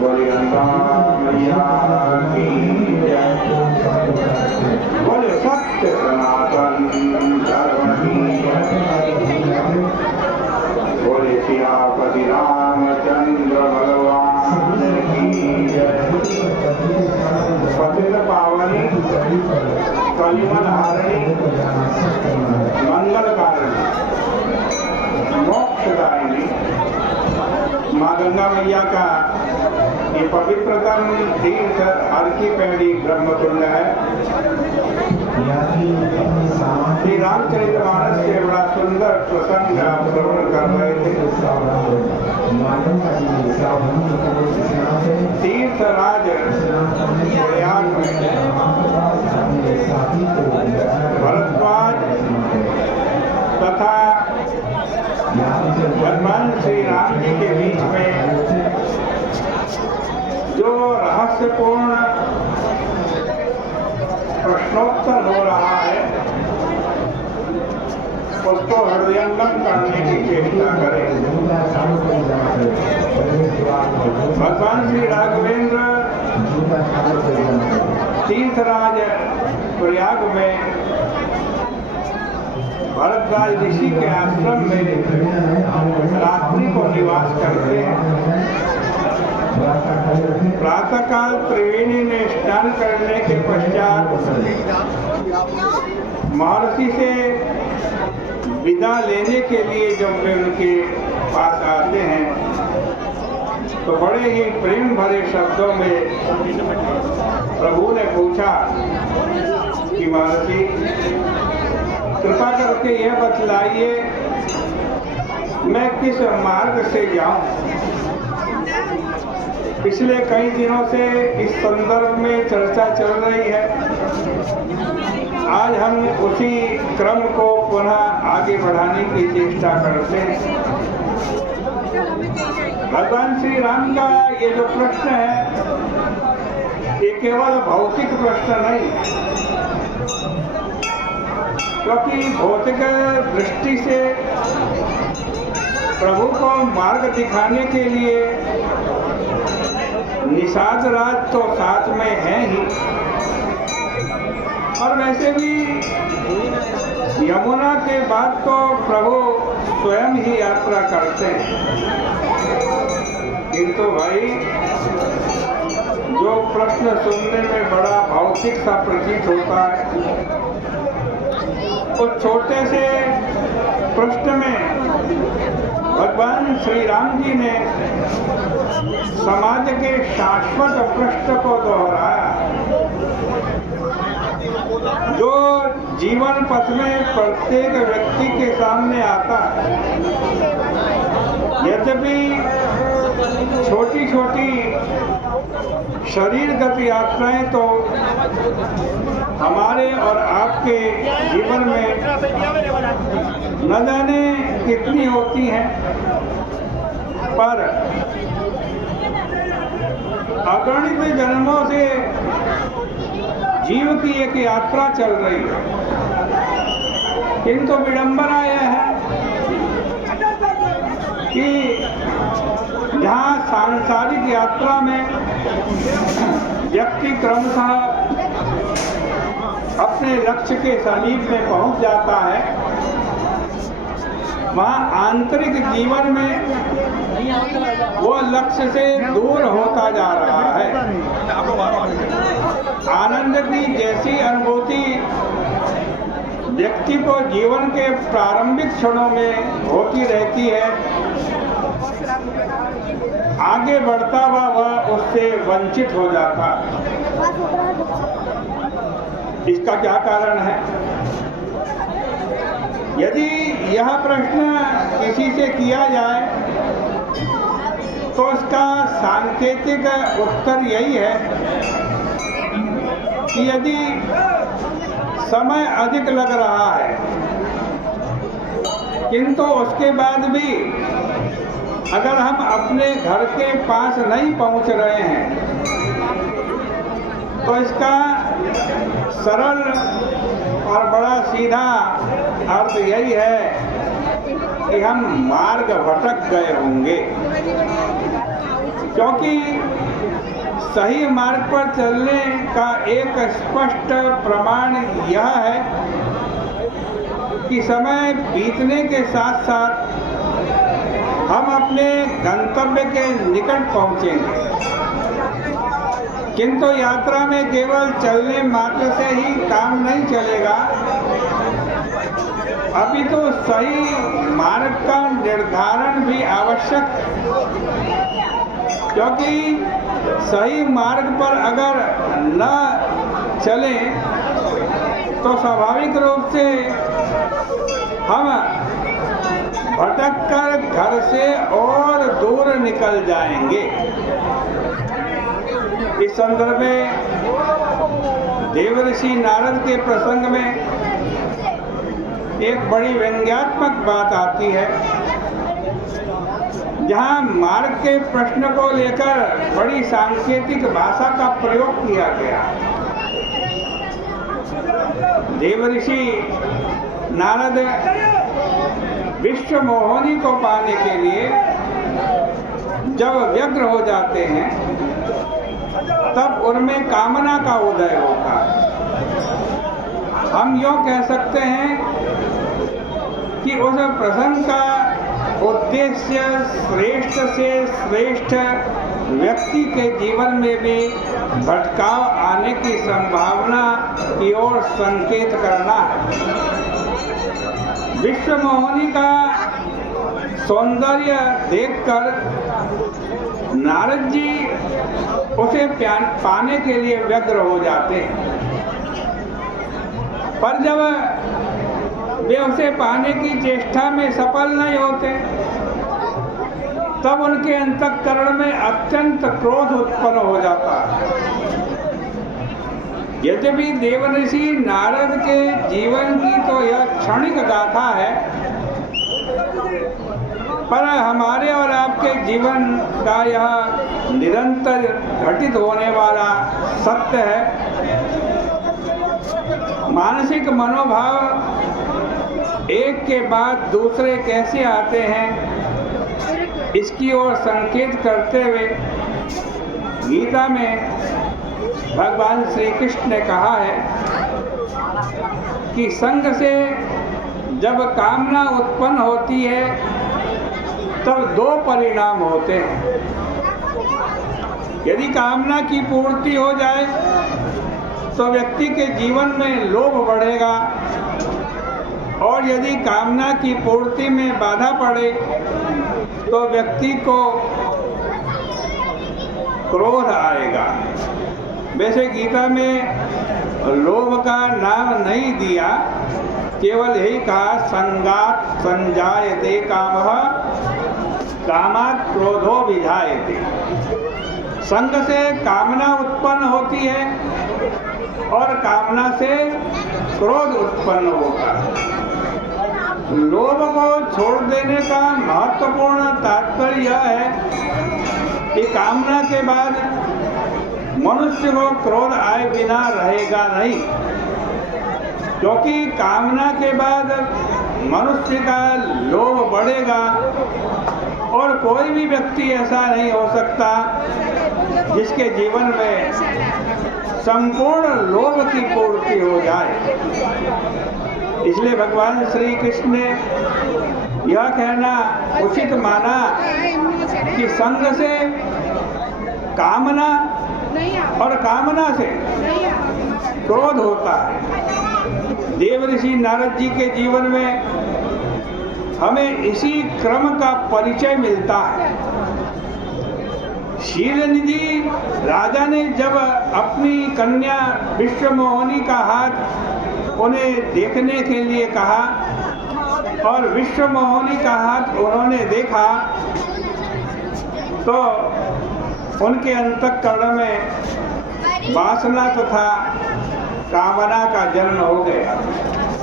बोले गंगा मैया की जय। बोले सत्य सनातन धर्म की जय। बोले सियापति रामचंद्र भगवान की जय। पतित पावनी कलिमल हारिणी मंगलकारिणी मोक्षदायिनी माँ गंगा मैया का ये पवित्रतम तीर्थ हर की पहली ब्रह्मकुंड है। श्री रामचरितमानस से बड़ा सुंदर प्रसंग आप श्रवण कर रहे थे। तीर्थराज प्रयाग में भरद्वाज तथा भगवान श्री राम जी के बीच में जो रहस्यपूर्ण प्रश्नोत्तर हो रहा है उसको हृदयंगम करने की चेष्टा करें। भगवान श्री राघवेंद्र तीर्थराज प्रयाग में भरद्वाज ऋषि के आश्रम में रात्रि को निवास करते हैं। प्रातःकाल त्रिवेणी में स्नान करने के पश्चात महर्षि से विदा लेने के लिए जब वे उनके पास आते हैं तो बड़े ही प्रेम भरे शब्दों में प्रभु ने पूछा कि महर्षि कृपा करके यह बतलाइए मैं किस मार्ग से जाऊं। पिछले कई दिनों से इस संदर्भ में चर्चा चल रही है। आज हम उसी क्रम को पुनः आगे बढ़ाने की चेष्टा करते हैं। भगवान श्री राम का ये जो प्रश्न है ये केवल भौतिक प्रश्न नहीं, क्योंकि भौतिक दृष्टि से प्रभु को मार्ग दिखाने के लिए निषाद राज तो साथ में है ही, और वैसे भी यमुना के बाद तो प्रभु स्वयं ही यात्रा करते हैं। किंतु भाई जो प्रश्न सुनने में बड़ा भौतिक सा प्रतीत होता है उस छोटे से प्रश्न में भगवान श्री राम जी ने समाज के शाश्वत प्रश्न को दोहराया जो जीवन पथ में प्रत्येक व्यक्ति के सामने आता है। यद्यपि छोटी छोटी शरीरगत यात्राएं तो हमारे और आपके जीवन में न जाने कितनी होती हैं, पर अगणित जन्मों से जीव की एक यात्रा चल रही है। किंतु विडंबना यह है कि जहाँ सांसारिक यात्रा में व्यक्ति क्रमशः अपने लक्ष्य के समीप में पहुंच जाता है, वहाँ आंतरिक जीवन में वो लक्ष्य से दूर होता जा रहा है। आनंद की जैसी अनुभूति व्यक्ति को जीवन के प्रारंभिक क्षणों में होती रहती है, आगे बढ़ता हुआ वह उससे वंचित हो जाता। इसका क्या कारण है? यदि यह प्रश्न किसी से किया जाए तो इसका सांकेतिक उत्तर यही है कि यदि समय अधिक लग रहा है किंतु उसके बाद भी अगर हम अपने घर के पास नहीं पहुंच रहे हैं तो इसका सरल और बड़ा सीधा अर्थ यही है कि हम मार्ग भटक गए होंगे। क्योंकि सही मार्ग पर चलने का एक स्पष्ट प्रमाण यह है कि समय बीतने के साथ साथ हम अपने गंतव्य के निकट पहुंचेंगे, किंतु यात्रा में केवल चलने मात्र से ही काम नहीं चलेगा, अभी तो सही मार्ग का निर्धारण भी आवश्यक है। क्योंकि सही मार्ग पर अगर न चले तो स्वाभाविक रूप से हम भटककर घर से और दूर निकल जाएंगे। इस संदर्भ में देवर्षि नारद के प्रसंग में एक बड़ी व्यंग्यात्मक बात आती है, जहां मार्ग के प्रश्न को लेकर बड़ी सांकेतिक भाषा का प्रयोग किया गया। देवर्षि नारद विश्व मोहिनी को पाने के लिए जब व्यग्र हो जाते हैं तब उनमें कामना का उदय होता है। हम यूँ कह सकते हैं कि उस प्रसंग का उद्देश्य श्रेष्ठ से श्रेष्ठ व्यक्ति के जीवन में भी भटकाव आने की संभावना की ओर संकेत करना है। विश्व मोहिनी का सौंदर्य देखकर नारद जी उसे पाने के लिए व्यग्र हो जाते हैं, पर जब वे उसे पाने की चेष्टा में सफल नहीं होते तब उनके अंतःकरण में अत्यंत क्रोध उत्पन्न हो जाता है। यद्यपि देवर्षि नारद के जीवन की तो यह क्षणिक गाथा है, पर हमारे और आपके जीवन का यह निरंतर घटित होने वाला सत्य है। मानसिक मनोभाव एक के बाद दूसरे कैसे आते हैं, इसकी ओर संकेत करते हुए गीता में भगवान श्री कृष्ण ने कहा है कि संग से जब कामना उत्पन्न होती है तब दो परिणाम होते हैं। यदि कामना की पूर्ति हो जाए तो व्यक्ति के जीवन में लोभ बढ़ेगा, और यदि कामना की पूर्ति में बाधा पड़े तो व्यक्ति को क्रोध आएगा। वैसे गीता में लोभ का नाम नहीं दिया, केवल यही कहा संगात संजायते कामः कामात् क्रोधो विधायते। संग से कामना उत्पन्न होती है और कामना से क्रोध उत्पन्न होता है। लोभ को छोड़ देने का महत्वपूर्ण तात्पर्य यह है कि कामना के बाद मनुष्य को क्रोध आए बिना रहेगा नहीं, क्योंकि कामना के बाद मनुष्य का लोभ बढ़ेगा और कोई भी व्यक्ति ऐसा नहीं हो सकता जिसके जीवन में संपूर्ण लोभ की पूर्ति हो जाए। इसलिए भगवान श्री कृष्ण ने यह कहना उचित माना कि संग से कामना और कामना से क्रोध होता है। देवर्षि नारद जी के जीवन में हमें इसी क्रम का परिचय मिलता है। शीलनिधि राजा ने जब अपनी कन्या विश्व मोहिनी का हाथ उन्हें देखने के लिए कहा और विश्व मोहिनी का हाथ उन्होंने देखा तो उनके अंतःकरण में वासना तथा कामना का जन्म हो गया।